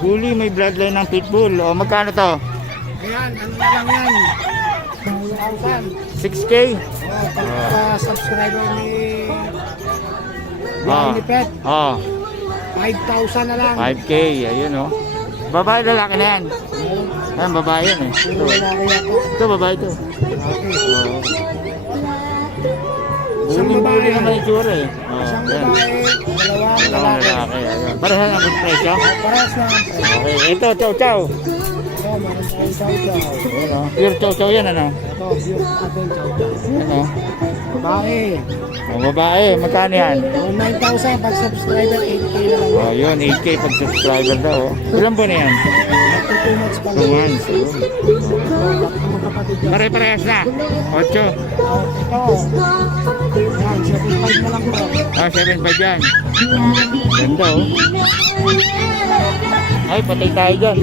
Bully, may bloodline ng pitbull. O, magkano to? Ayan, ano na lang yan? 6K? Pagka-subscriber ni Oh. Blind Pet, Oh, 5,000 na lang. 5K. Ayun, oh. Babae, lalaki na yan. Ayan, babae yan eh. Ito, ito babae ito. Oo. Bully naman yung tsura eh. Oh, Isang yan. babae, dalawang Dalawang lalaki. lalaki. Ayun. Parehas ang presyo. Parehas lang. Okay, ito, chow chow. Ito, meron tayong chow-chow. Ayun, oh. Pure chow chow yan, ano? Ito, pure natin chow-chow. Ayun, oh. Babae, Oh, babae, magkano yan? 9,000 pag subscriber, 8K na lang. Oh, yun, 8K pag subscriber daw. Oh. Ilan po na yan? After 2 months pa 2 lang. months. Ayun. Magkapatid yan. Pare-parehas na. 8. Ito, yan, 75 na lang po. Ah, 7.5 yan. Ganda oh. Ay, patay tayo dyan.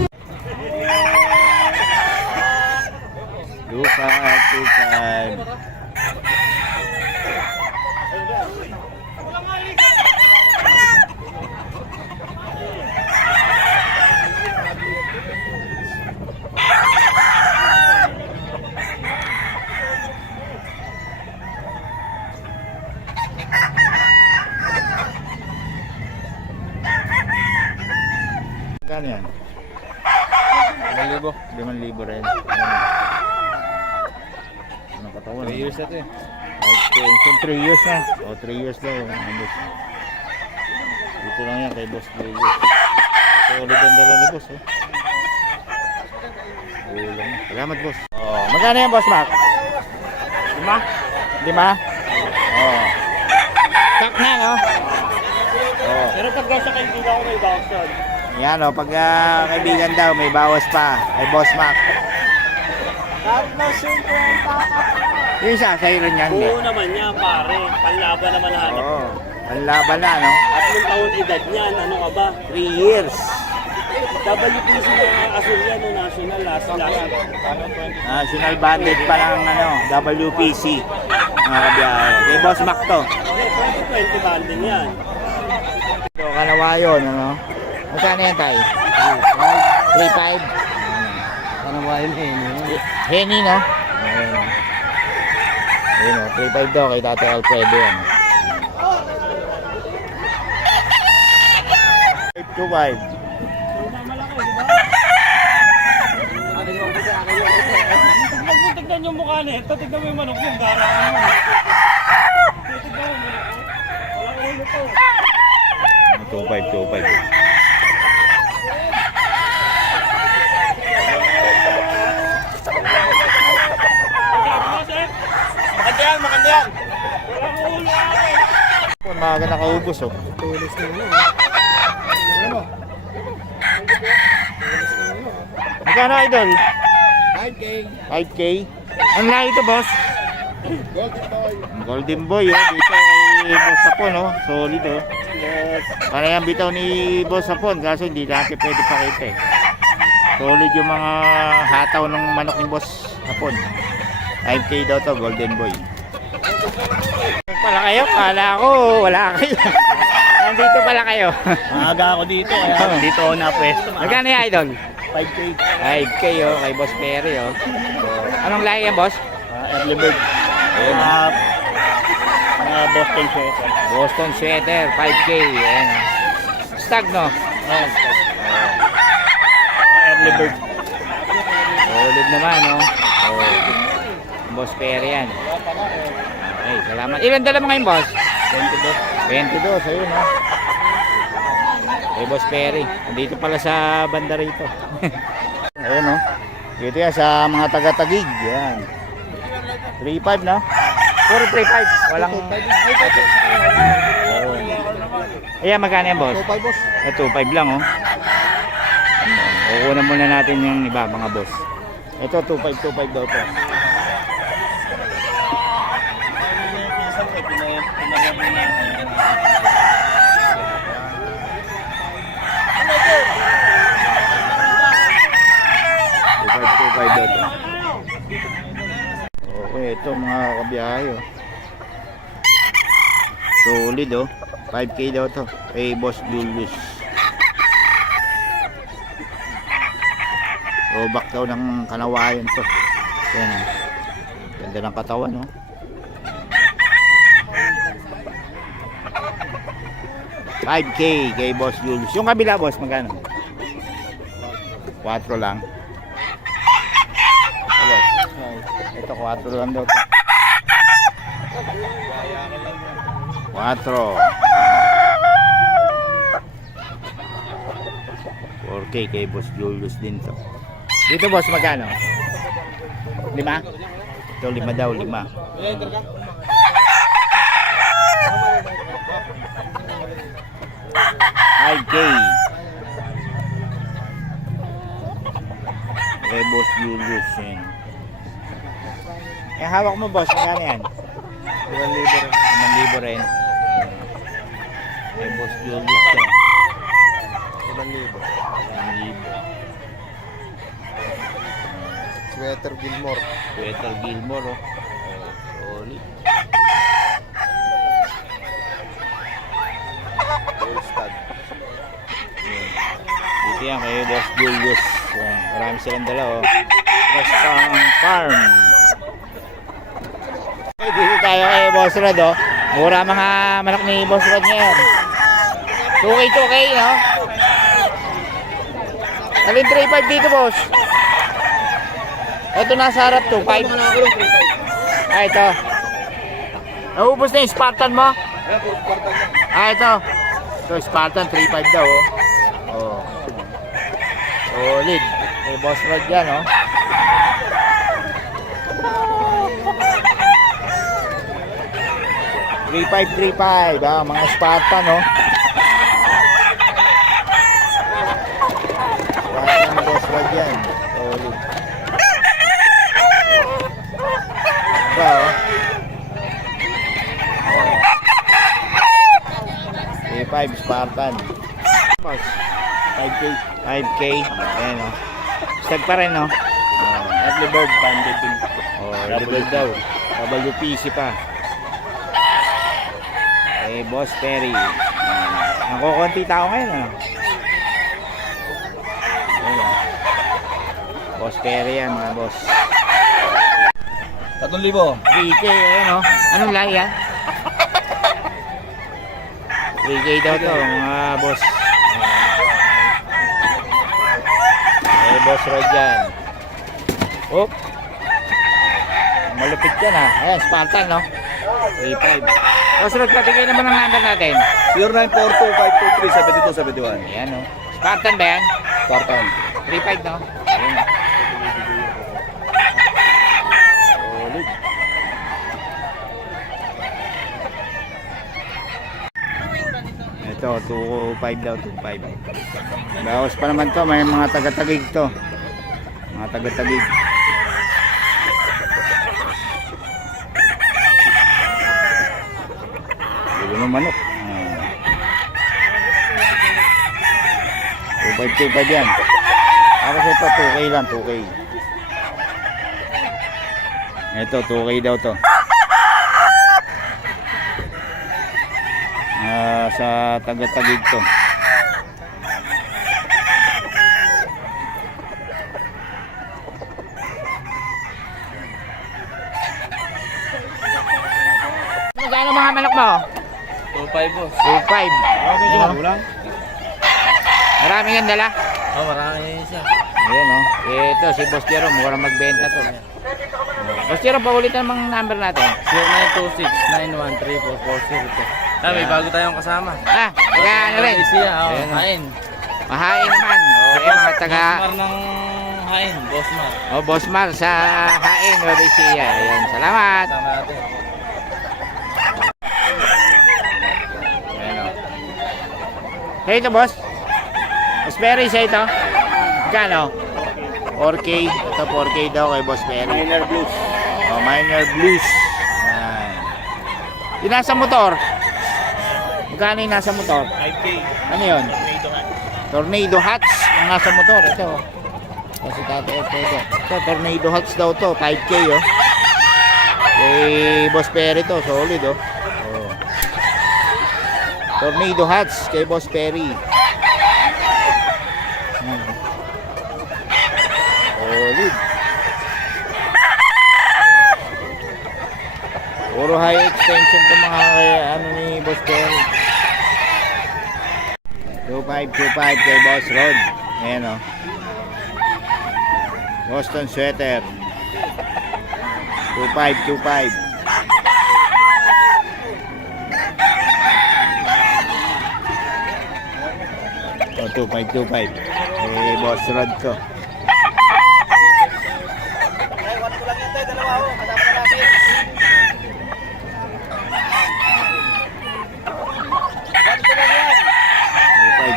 Lupa, 2.5. Magkano yan? 5,000. 5,000 rin. Ano katawan? 3 years na ito eh. Okay, so 3 years na. O, 3 years daw. Dito lang yan kay Boss Leo. Solid ang dala ni Boss. Ulang. Salamat Boss. Oh, magkano yan Boss Mac? 5? 5? Oh. Sak na no? Oh. Pero pag sa kaibigan ko may boxer. Yan o, pag kaibigan daw, may bawas pa. Ay Boss Mac. Kahit na siyempre ang papa. Yung isa, sa'yo rin yan. Oo naman niya, pare. Panlaban naman hanap. Oo. Ang laban na, no? At yung taon edad niyan, ano ka ba? 3 years. WPC na asul yan, no? National last. National banded pa ng ano, WPC. Mga kabiyahe. Kay Boss Mac to. 2020 bandin yan. Ito, Kanawayon, ano? Magkano yan tayo? 3.5? Kanawain Henny. Henny, no? Ayun o, 3.5 daw kay Tatay Alfredo yan. 5.25. Tignan yung mukha nito, tignan mo yung manok yung garangan mo. Tignan mo, walang ulo to. 2.5. Maganda yan! Walang ulo Maaga nakaubos, oh. Tulis na ano. Ano mo? Magkano, idol? 5K. 5K. Ang lahi ito, boss? Golden Boy. Golden Boy, oh. Dito kay Boss Sapon, oh. Solid, oh. Yes. Para yung bitaw ni Boss Sapon, kaso hindi natin pwede pakita, eh. Solid yung mga hataw ng manok ni Boss Sapon. 5K daw to, Golden Boy. Pala kayo? Kala ko, wala kayo. Nandito pala kayo. Maaga ako dito, kaya dito ako na-pwesto. Magkano yung idol? 5K. 5K, oh, kay Boss Perry, oh. So, anong lahi yan, boss? Early bird. Ayun. Mga Boston sweater. Boston sweater, 5K. Ayan. Stag, no? Early bird. Solid naman, no? Oh. Boss Perry yan. Okay, salamat. Ilan dala mo ngayon, boss? 22, ayun, no? Kay Boss Perry. Nandito pala sa banda rito. Ayun, no? Dito yan sa mga taga-tagig. Yan. 3.5, no? Puro 3.5. Walang... Ayun. Ayan, magkano yan, boss? 2.5 boss. 2.5 lang, oh. Kukunan muna natin yung iba, mga boss. Ito, 2.5 daw to. Okay, ito mga kabiyahe, oh. Solid, oh. 5K daw to kay Boss Julius. Throwback daw ng Kanawayan to. Yan o. Ganda ng katawan no. $5K kay Boss Julius. Yung kabila boss magkano? 4 lang. Ito 4 lang daw to. 4. 4K kay Boss Julius din to. Dito boss magkano? 5? Ito 5 daw, 5. 5K kay Boss Julius yan. Eh hawak mo boss, magkano yan? 5,000 rin. Kay Boss Julius yan. 5,000. Sweater Gilmore. Sweater Gilmore oh. Solid. Goldstad. Dito yan kay Boss Julius. Yan. Marami silang dala oh. Western Farm. Okay, dito tayo kay Boss Rod oh. Mura mga manok ni Boss Rod ngayon. 2K no? Alin 3.5 dito boss? Ito nasa harap 2.5. Ah ito. Naubos na yung Spartan mo? Ah ito. Ito Spartan 3.5 daw oh. Oh. Solid. May Boss Rod yan oh. $3.5 mga Spartan oh. Spartan Boss Rod yan. Solid. Diba oh. 3.5 Spartan. 5K. 5K. Ayan o. Stag pa rin o. Early bird. Banded din. Early bird daw. WPC pa. Eh, Boss Perry. Nakukunti tao ngayon ano. Ayan o. Boss Perry yan mga boss. 3,000. 3K. Ayan o. Anong lahi yan? 3K daw to mga boss. Eh, Boss Rod yan. Oh. Malupit yan ha. Ayan, Spartan no. 3.5. Boss Rod, patigay naman ang number natin. 0942-523-7271. Ayan o. Spartan ba yan? Spartan. 3.5 no. Ayan o. Solid. Ito, 2.5 daw, 2.5. Bawas pa naman to, may mga taga-tagig to. Mga taga-tagig. Gulo ng manok. 2.5 yan. Tapos ito, 2K lang, 2K. Ito, 2K daw to. Sa taga-tagig to. Magkano mga manok mo? 2,500 boss. 2.5. Ano? Ulang? Marami yan dala. Oh, marami siya. Ayan o. Ito si Boss Jero, mura magbenta to. Boss Jero, paulitin ang number natin. 0926-913-4402. May bago tayong kasama. Ah, taga ano rin? Siya, Ayan, oh. Hain. Mahain naman. Okay, mga taga... Bossmar ng Hain, Bossmar. Oh, Bossmar sa Hain, Rodisia. Ayan, salamat. Kasama natin. Ayan o. Hey, ito boss. Boss Perry, sa ito. Magkano? 4K. Ito 4K daw kay Boss Perry. Minor Blues. Oh, Minor Blues. Ayan. Yung nasa motor. Magkano yung nasa motor? 5K. Ano yun? Tornado Hats ang nasa motor. Ito. Kasi ito. Tornado Hats daw to. 5K oh. Kay Boss Perry to. Solid oh. Oh. Tornado Hats kay Boss Perry. attention to mga ano ni Boss Perry. 2525 kay Boss Rod. Ayan o. Boston sweater. 2525. O, 2525. Kay Boss Rod ko.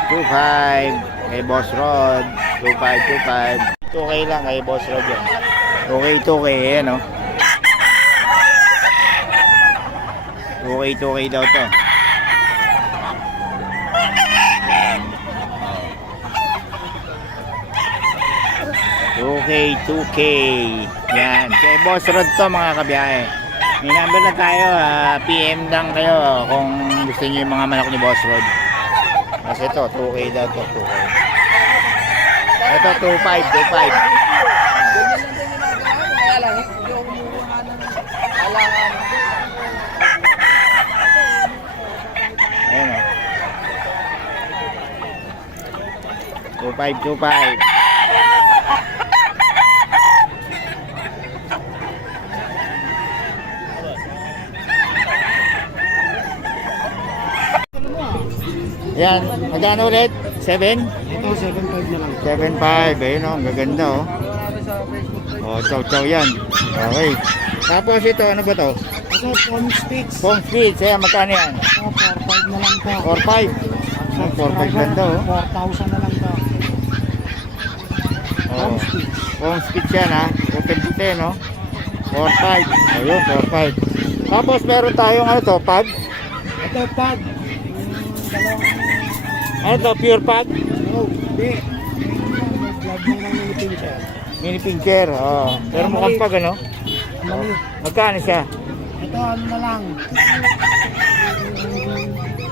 $2525 kay Boss Rod. 2525. 2K lang kay Boss Rod yan. 2K yan o. 2K daw to. $2K yan kay Boss Rod to mga kabiyahe. May number na tayo, PM lang kayo kung gusto niyo yung mga manok ni Boss Rod. Kasi ito 2K daw to. 2K. Ito 25. Ayan o. 25. Yan, magkano ulit? 7? Ito, 7.5 na lang. 7.5, ayun o, ang gaganda o. O, chow yan. Okay. Tapos ito, ano ba to? Ito, phone speech. Home speed, ayan, magkano yan? Ito, 4.5 na lang to. 4.5. 4.5 lang to o. 4,000 na lang to. Home speed. Home speed yan ha. Puti-puti no. 4.5. Ayun, 4.5. Tapos meron tayong ano to, pad? Ito, pad. Ano to, pure pad? Oh, hindi. Vlog mo ng mini pincher. Mini pincher, oh. Pero mukhang pag ano? Mali. Magkano siya? Ito, ano na lang.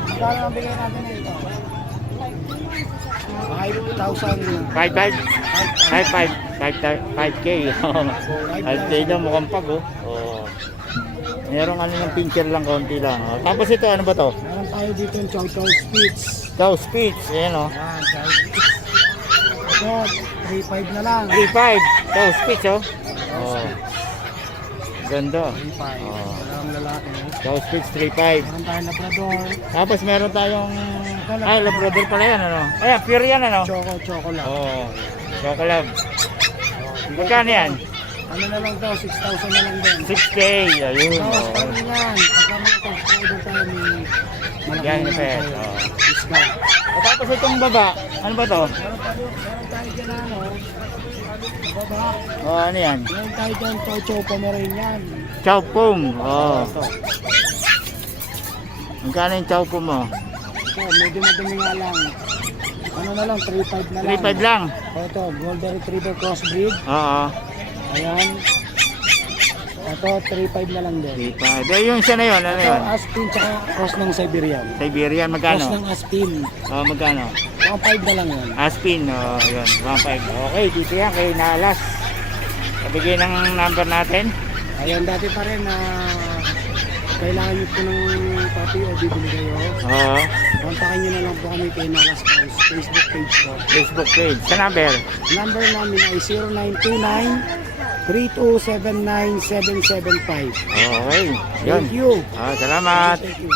Magkano ang bigay natin na ito? 5,000 na. 5K. 5K daw mukhang pag oh. Oh. Merong ano ng pincher lang, konti lang. Oh. Tapos ito, ano ba to? Meron tayo dito yung chow chow speech. Chow speech, ayan oh. Yan, chow speech. Ito, 3,500 na lang. 3.5. Chow speech oh. Oh. Ganda. 3,500. Oh. Walang lalaki. Chow speech 3.5. Meron tayong labrador. Tapos meron tayong ay, labrador pala yan ano. Ayan, pure yan ano. Choco lang. Oh. Chocolate. Magkano yan? Ano na lang to, 6,000 na lang din. 6K. Ayun. Tapos Oh. kami yan, pagka mga subscriber tayo, may Yan, malaki Pet. naman tayo. Oh. Discount. O, tapos itong baba, ano ba to? Meron tayo dyan ano, baba. Oh, ano yan? Meron tayo dyan, chow chow Pomeranian. Chow pum. Oh. Ito, Magkano yung chow pum mo? medyo madumi nga lang. Ano na lang, 3,500 na lang. 3.5 lang. Ito, Golden Retriever Crossbreed. Oo. Ayan. Ito, 3,500 na lang din. 3.5. Eh, yung isa na yun, ano Ito, yun? Aspin tsaka cross ng Siberian. Siberian, Cross magkano? ng Aspin. Oh, magkano? 1,500 na lang yan. Aspin, oh, yun, 1.5. Okay, dito yan kay Nalas. Pabigay ng number natin. Ayan, dati pa rin na kailangan nyo po ng papi o bibili kayo. Oo. Kontakin nyo na lang po kami kay Nalas Post, Facebook page po. Facebook page. Sa number? Number namin ay 0929-3279-775. Okay. Yun. Thank you. Ah, salamat. Thank you.